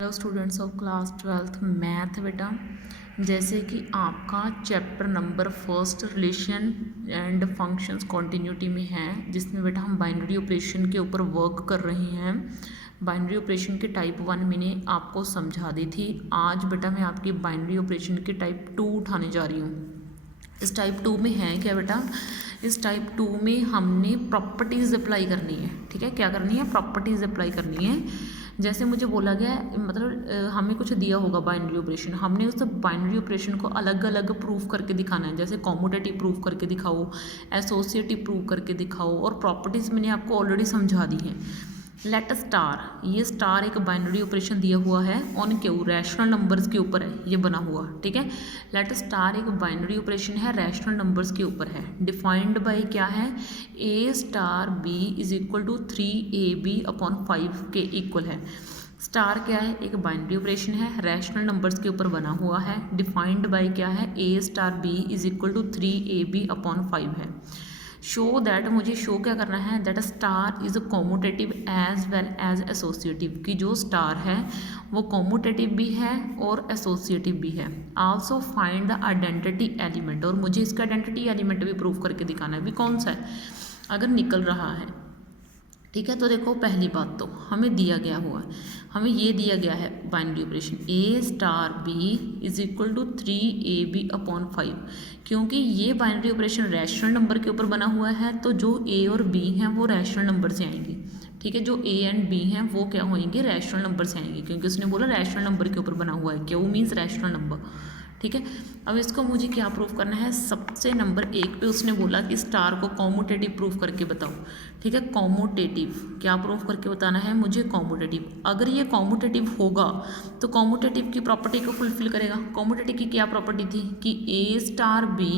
Hello students of class 12th math बेटा, जैसे कि आपका chapter number first relation and functions continuity में है, जिसमें बेटा हम बाइनरी ऑपरेशन के ऊपर वर्क कर रहे हैं। बाइनरी ऑपरेशन के टाइप 1 मैंने आपको समझा दी थी। आज बेटा मैं आपकी बाइनरी ऑपरेशन के टाइप 2 उठाने जा रही हूँ। इस टाइप 2 में है क्या बेटा, इस टाइप 2 में हमने प्रॉपर्टीज़ अप्लाई करनी है। ठीक है, क्या करनी है? प्रॉपर्टीज़ अप्लाई करनी है। जैसे मुझे बोला गया है, मतलब हमें कुछ दिया होगा बाइनरी ऑपरेशन, हमने उस बाइनरी ऑपरेशन को अलग अलग प्रूफ करके दिखाना है। जैसे कॉम्यूटेटिव प्रूफ करके दिखाओ, एसोसिएटिव प्रूफ करके दिखाओ, और प्रॉपर्टीज़ मैंने आपको ऑलरेडी समझा दी है। लेट स्टार, ये स्टार एक बाइनरी ऑपरेशन दिया हुआ है ऑन क्यू, रैशनल नंबर्स के ऊपर है ये बना हुआ। ठीक है, लेट स्टार एक बाइनरी ऑपरेशन है, रैशनल नंबर्स के ऊपर है। डिफाइंड बाय क्या है? A star B is equal to 3ab upon 5 के इक्वल है। स्टार क्या है? एक बाइनरी ऑपरेशन है, रैशनल नंबर्स के ऊपर बना हुआ है। डिफाइंड बाय क्या है? A star B is equal to 3ab upon 5 है। शो दैट, मुझे शो क्या करना है? That star is commutative as well as associative, कि जो स्टार है वो कॉम्यूटेटिव भी है और एसोसिएटिव भी है। Also find the identity element, और मुझे इसका आइडेंटिटी एलिमेंट भी प्रूव करके दिखाना है भी कौन सा है अगर निकल रहा है। ठीक है, तो देखो पहली बात तो हमें दिया गया हुआ है, हमें ये दिया गया है binary operation A star B is equal to 3ab upon 5। क्योंकि ये बाइनरी ऑपरेशन रैशनल नंबर के ऊपर बना हुआ है, तो जो ए और बी हैं वो रैशनल नंबर से आएंगी। ठीक है, जो ए एंड बी हैं वो क्या होंगे? रैशनल नंबर से आएंगे, क्योंकि उसने बोला रैशनल नंबर के ऊपर बना हुआ है। क्यों मीन्स रैशनल नंबर। ठीक है, अब इसको मुझे क्या प्रूफ करना है? सबसे नंबर 1 पे उसने बोला कि स्टार को कॉम्यूटेटिव प्रूफ करके बताओ। ठीक है, कॉम्यूटेटिव क्या प्रूफ करके बताना है मुझे? कॉम्यूटेटिव। अगर ये कॉम्यूटेटिव होगा तो कॉम्यूटेटिव की प्रॉपर्टी को फुलफिल करेगा। कॉम्यूटेटिव की क्या प्रॉपर्टी थी कि ए स्टार बी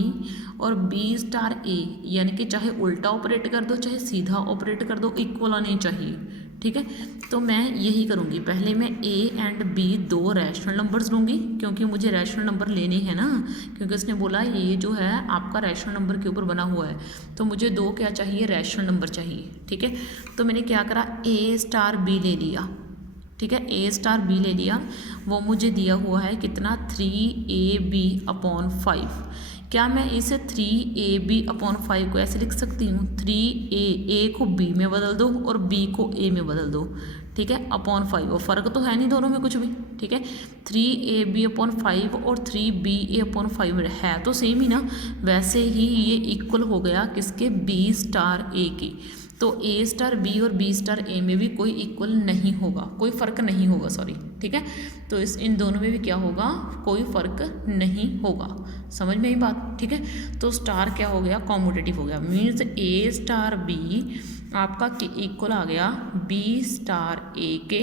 और बी स्टार ए, यानी कि चाहे उल्टा ऑपरेट कर दो चाहे सीधा ऑपरेट कर दो, इक्वल आने चाहिए। ठीक है, तो मैं यही करूँगी। पहले मैं ए एंड बी दो रैशनल नंबर्स लूँगी, क्योंकि मुझे रैशनल नंबर लेने हैं ना, क्योंकि उसने बोला ये जो है आपका रैशनल नंबर के ऊपर बना हुआ है, तो मुझे दो क्या चाहिए? रैशनल नंबर चाहिए। ठीक है, तो मैंने क्या करा? ए स्टार बी ले लिया। ठीक है, ए स्टार बी ले लिया, वो मुझे दिया हुआ है कितना? 3ab upon 5। क्या मैं इस 3ab अपॉन 5 को ऐसे लिख सकती हूँ? 3a को b में बदल दो और b को a में बदल दो। ठीक है, अपॉन 5, और फ़र्क तो है नहीं दोनों में कुछ भी। ठीक है, 3ab अपॉन 5 और 3ba अपॉन 5 है तो सेम ही ना, वैसे ही ये इक्वल हो गया किसके? b स्टार a के। तो ए स्टार बी और बी स्टार ए में भी कोई इक्वल नहीं होगा, कोई फ़र्क नहीं होगा, सॉरी। ठीक है, तो इन दोनों में भी क्या होगा? कोई फ़र्क नहीं होगा। समझ में आई बात? ठीक है, तो स्टार क्या हो गया? कॉम्यूटेटिव हो गया। मीन्स ए स्टार बी आपका इक्वल आ गया बी स्टार ए के।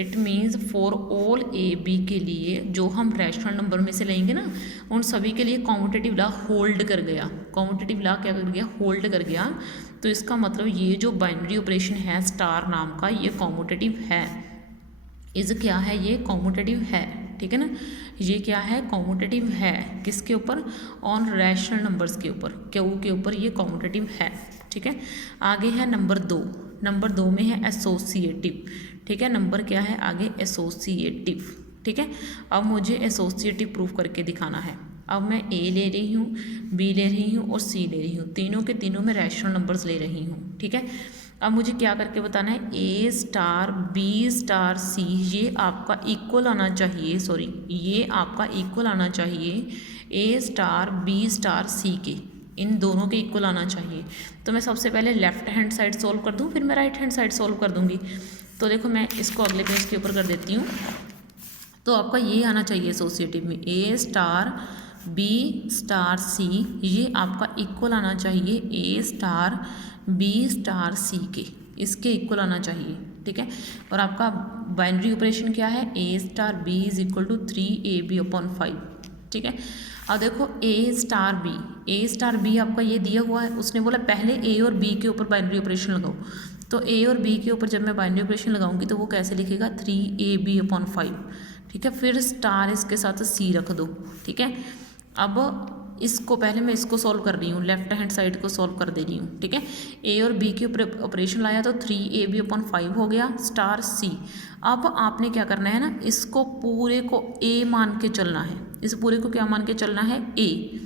It means for all A B के लिए जो हम रैशनल नंबर में से लेंगे ना, उन सभी के लिए कॉम्यूटेटिव लॉ होल्ड कर गया। कॉम्यूटेटिव लॉ क्या कर गया? होल्ड कर गया। तो इसका मतलब ये जो बाइनरी ऑपरेशन है स्टार नाम का, ये कॉम्यूटेटिव है। इज क्या है? ये कॉम्यूटेटिव है। ठीक है ना, ये क्या है? कॉम्यूटेटिव है। किसके ऊपर? ऑन रैशनल नंबर्स के ऊपर, क्यू के ऊपर ये कॉम्यूटेटिव है। ठीक है, आगे है नंबर 2। नंबर 2 में है एसोसिएटिव। ठीक है, नंबर क्या है आगे? एसोसिएटिव। ठीक है, अब मुझे एसोसिएटिव प्रूफ करके दिखाना है। अब मैं ए ले रही हूँ, बी ले रही हूँ और सी ले रही हूँ, तीनों के तीनों में रैशनल नंबर्स ले रही हूँ। ठीक है, अब मुझे क्या करके बताना है? A star B star c ये आपका इक्वल आना चाहिए, सॉरी ये आपका इक्वल आना चाहिए ए स्टार बी स्टार सी के, इन दोनों के इक्वल आना चाहिए। तो मैं सबसे पहले लेफ्ट हैंड साइड सॉल्व कर दूँ, फिर मैं राइट हैंड साइड सॉल्व कर दूँगी। तो देखो मैं इसको अगले पेज के ऊपर कर देती हूँ। तो आपका ये आना चाहिए एसोसिएटिव में, ए स्टार बी स्टार सी ये आपका इक्वल आना चाहिए ए स्टार बी स्टार सी के, इसके इक्वल आना चाहिए। ठीक है, और आपका बाइनरी ऑपरेशन क्या है? A star B is equal to 3ab upon 5। ठीक है, अब देखो ए स्टार बी आपका ये दिया हुआ है, उसने बोला पहले ए और बी के ऊपर बाइनरी ऑपरेशन लगाओ। तो ए और बी के ऊपर जब मैं बाइनरी ऑपरेशन लगाऊंगी तो वो कैसे लिखेगा? 3ab upon 5। ठीक है, फिर स्टार इसके साथ सी रख दो। ठीक है, अब इसको पहले मैं इसको सॉल्व कर रही हूँ, लेफ्ट हैंड साइड को सॉल्व कर दे रही हूँ, ठीक है। ए और बी के ऊपर ऑपरेशन लाया तो 3ab/5 हो गया स्टार सी। अब आपने क्या करना है ना, इसको पूरे को ए मान के चलना है, इस पूरे को क्या मान के चलना है, ए,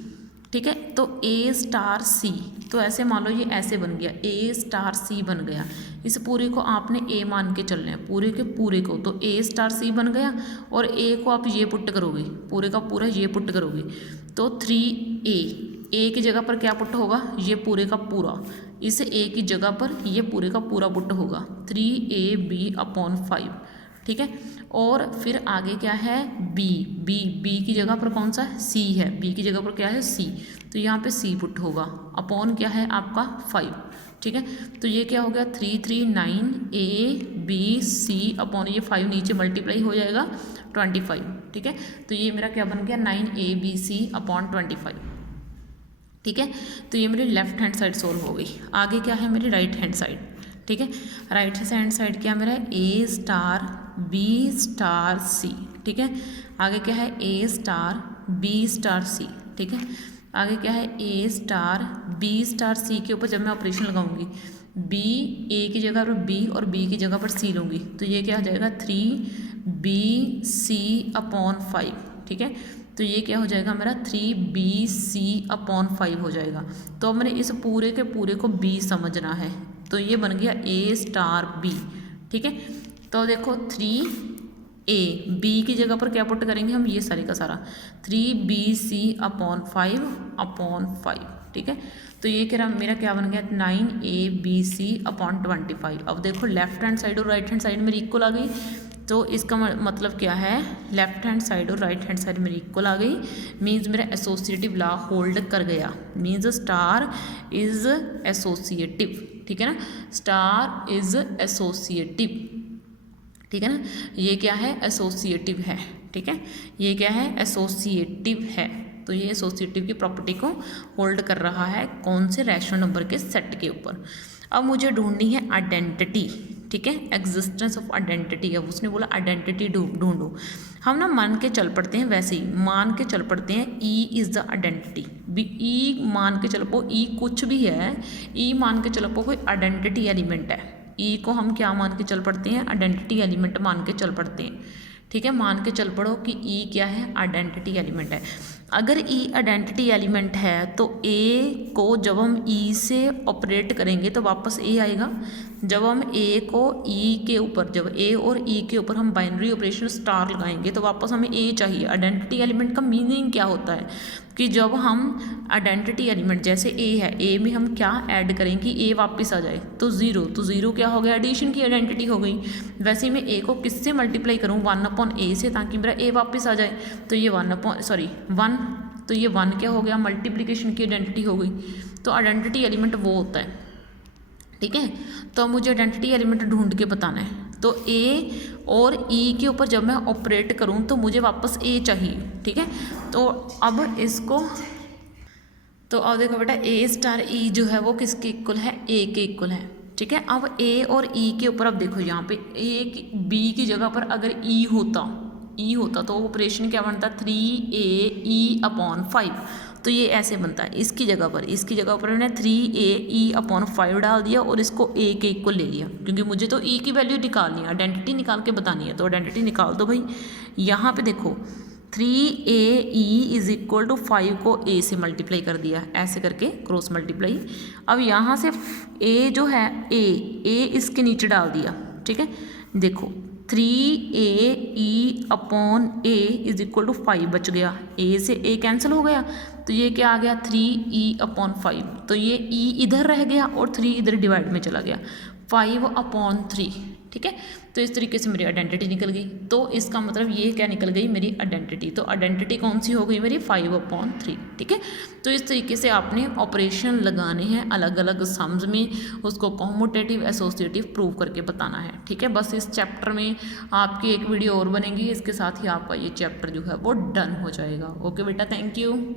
ठीक है। तो ए स्टार सी, तो ऐसे मान लो ये ऐसे बन गया, ए स्टार सी बन गया। इस पूरे को आपने ए मान के चलना है, पूरे के पूरे को, तो ए स्टार सी बन गया। और ए को आप ये पुट करोगे, पूरे का पूरा ये पुट करोगे तो 3a, ए की जगह पर क्या पुट होगा, ये पूरे का पूरा, इस ए की जगह पर ये पूरे का पूरा पुट होगा 3ab/5, ठीक है। और फिर आगे क्या है, बी, बी की जगह पर कौन सा है, सी है, बी की जगह पर क्या है, सी, तो यहाँ पे सी पुट होगा अपॉन क्या है आपका 5, ठीक है। तो ये क्या हो गया 339ab/c अपॉन ये 5 नीचे मल्टीप्लाई हो जाएगा 25, ठीक है। तो ये मेरा क्या बन गया 9abc/25, ठीक है। तो ये मेरी लेफ्ट हैंड साइड सोल्व हो गई। आगे क्या है मेरी राइट हैंड साइड, ठीक है। राइट हैंड साइड क्या मेरा ए स्टार बी स्टार सी, ठीक है। आगे क्या है a star B star c, ठीक है। आगे क्या है a star B star c के ऊपर जब मैं ऑपरेशन लगाऊंगी, बी ए की जगह पर बी और बी की जगह पर सी लूँगी, तो ये क्या हो जाएगा 3bc/5, ठीक है। तो ये क्या हो जाएगा मेरा 3bc/5 हो जाएगा। तो अब मैंने इस पूरे के पूरे को b समझना है, तो ये बन गया a स्टार b, ठीक है। तो देखो 3a, b की जगह पर क्या पुट करेंगे हम, ये सारे का सारा 3bc/5/5, ठीक है। तो ये क्या मेरा क्या बन गया 9abc/25। अब देखो लेफ्ट हैंड साइड और राइट हैंड साइड मेरी इक्वल आ गई, तो इसका मतलब क्या है, लेफ्ट हैंड साइड और राइट हैंड साइड मेरी इक्वल आ गई, मीन्स मेरा एसोसिएटिव लॉ होल्ड कर गया, मीन्स स्टार इज एसोसिएटिव, ठीक है ना, स्टार इज एसोसिएटिव, ठीक है ना। ये क्या है, एसोसिएटिव है, ठीक है। ये क्या है, एसोसिएटिव है। तो ये एसोसिएटिव की प्रॉपर्टी को होल्ड कर रहा है कौन से रैशनल नंबर के सेट के ऊपर। अब मुझे ढूंढनी है आइडेंटिटी, ठीक है, एग्जिस्टेंस ऑफ आइडेंटिटी। अब उसने बोला आइडेंटिटी ढूंढो, हम ना मान के चल पड़ते हैं, वैसे ही मान के चल पड़ते हैं ई इज़ द आइडेंटिटी, ई मान के चल पो, ई कुछ भी है, ई मान के चल पो कोई आइडेंटिटी एलिमेंट है, ई को हम क्या मान के चल पड़ते हैं, आइडेंटिटी एलिमेंट मान के चल पड़ते हैं, ठीक है। मान के चल पड़ो कि ई क्या है, आइडेंटिटी एलिमेंट है। अगर ई आइडेंटिटी एलिमेंट है तो ए को जब हम ई से ऑपरेट करेंगे तो वापस ए आएगा। जब हम ए को ई के ऊपर, जब ए और ई के ऊपर हम बाइनरी ऑपरेशन स्टार लगाएंगे तो वापस हमें ए चाहिए। आइडेंटिटी एलिमेंट का मीनिंग क्या होता है कि जब हम आइडेंटिटी एलिमेंट जैसे ए है, ए में हम क्या ऐड करें कि ए वापस आ जाए, तो ज़ीरो, तो ज़ीरो क्या हो गया, एडिशन की आइडेंटिटी हो गई। वैसे ही मैं ए को किससे मल्टीप्लाई करूँ, 1/a से, ताकि मेरा ए वापस आ जाए। तो ये 1, तो ये 1 क्या हो गया, मल्टीप्लिकेशन की आइडेंटिटी हो गई। तो आइडेंटिटी एलिमेंट वो होता है, ठीक है। तो मुझे आइडेंटिटी एलिमेंट ढूंढ के बताना है। तो ए और ई के ऊपर जब मैं ऑपरेट करूं तो मुझे वापस ए चाहिए, ठीक है। तो अब इसको, तो अब देखो बेटा ए स्टार ई जो है वो किसके इक्वल है, ए के इक्वल है, ठीक है। अब ए और ई के ऊपर अब देखो यहाँ पे ए बी की जगह पर अगर ई होता तो ऑपरेशन क्या बनता, 3ae/5, तो ये ऐसे बनता है। इसकी जगह पर मैंने 3ae/5 डाल दिया और इसको ए के इक्वल ले लिया, क्योंकि मुझे तो ई की वैल्यू निकालनी है, आइडेंटिटी निकाल के बतानी है। तो आइडेंटिटी निकाल दो भाई। यहाँ पे देखो 3ae=5 को ए से मल्टीप्लाई कर दिया, ऐसे करके क्रॉस मल्टीप्लाई। अब यहाँ से ए जो है ए इसके नीचे डाल दिया, ठीक है। देखो 3ae/a=5 बच गया, ए से ए कैंसिल हो गया, तो ये क्या आ गया 3e/5। तो ये ई इधर रह गया और 3 इधर डिवाइड में चला गया, 5/3, ठीक है। तो इस तरीके से मेरी आइडेंटिटी निकल गई। तो इसका मतलब ये क्या निकल गई मेरी आइडेंटिटी। तो आइडेंटिटी कौन सी हो गई मेरी, 5/3, ठीक है। तो इस तरीके से आपने ऑपरेशन लगाने हैं अलग अलग सम्स में, उसको कॉम्यूटेटिव एसोसिएटिव प्रूव करके बताना है, ठीक है। बस इस चैप्टर में आपकी एक वीडियो और बनेगी, इसके साथ ही आपका ये चैप्टर जो है वो डन हो जाएगा। ओके बेटा, थैंक यू।